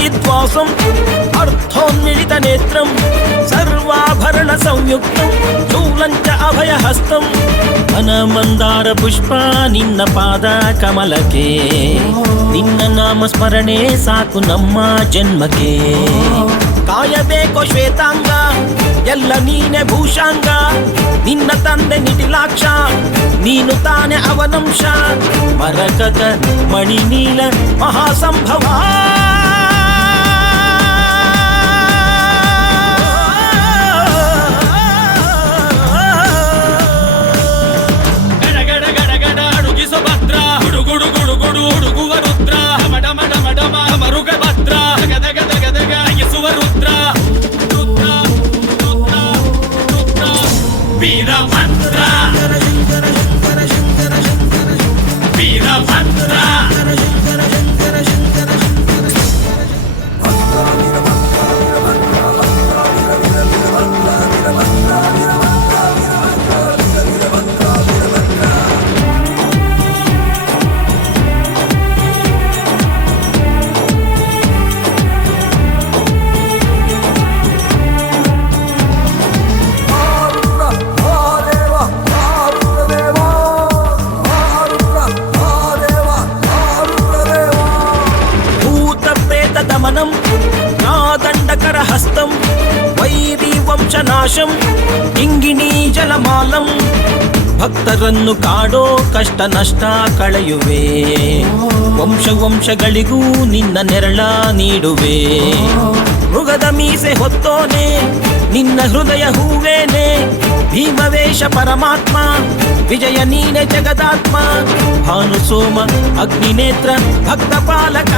काञ्चिद्वासम् अर्थोन्मिलितनेत्रम् सर्वाभरण संयुक्तं शूलं च अभयहस्तं वनमन्दारपुष्पा निन्न पाद कमलके ನಿನ್ನ ನಾಮ ಸ್ಮರಣೆ ಸಾಕು ನಮ್ಮ ಜನ್ಮಕ್ಕೆ ಕಾಯಬೇಕೋ ಶ್ವೇತಾಂಗ ಎಲ್ಲ ನೀನೆ ಭೂಷಾಂಗ ನಿನ್ನ ತಂದೆ ನಿಟಿಲಾಕ್ಷ ನೀನು ತಾನೆ ಅವನಂಶ ಮರಕತ ಮಣಿನೀಲ ಮಹಾಸಂಭವ ದಂಡಕರಹಸ್ತಂ ವೈರಿ ವಂಶನಾಶಂ ಇಂಗಿಣಿ ಜಲಮಾಲಂ ಭಕ್ತರನ್ನು ಕಾಡೋ ಕಷ್ಟ ನಷ್ಟ ಕಳೆಯುವೆ ವಂಶ ವಂಶಗಳಿಗೂ ನಿನ್ನ ನೆರಳ ನೀಡುವೆ ಮೃಗದ ಮೀಸೆ ಹೊತ್ತೋನೆ ನಿನ್ನ ಹೃದಯ ಹೂವೇನೆ ಭೀಮವೇಶ ಪರಮಾತ್ಮ ವಿಜಯ ನೀನೆ ಜಗದಾತ್ಮ ಭಾನು ಸೋಮ ಅಗ್ನಿನೇತ್ರ ಭಕ್ತ ಪಾಲಕ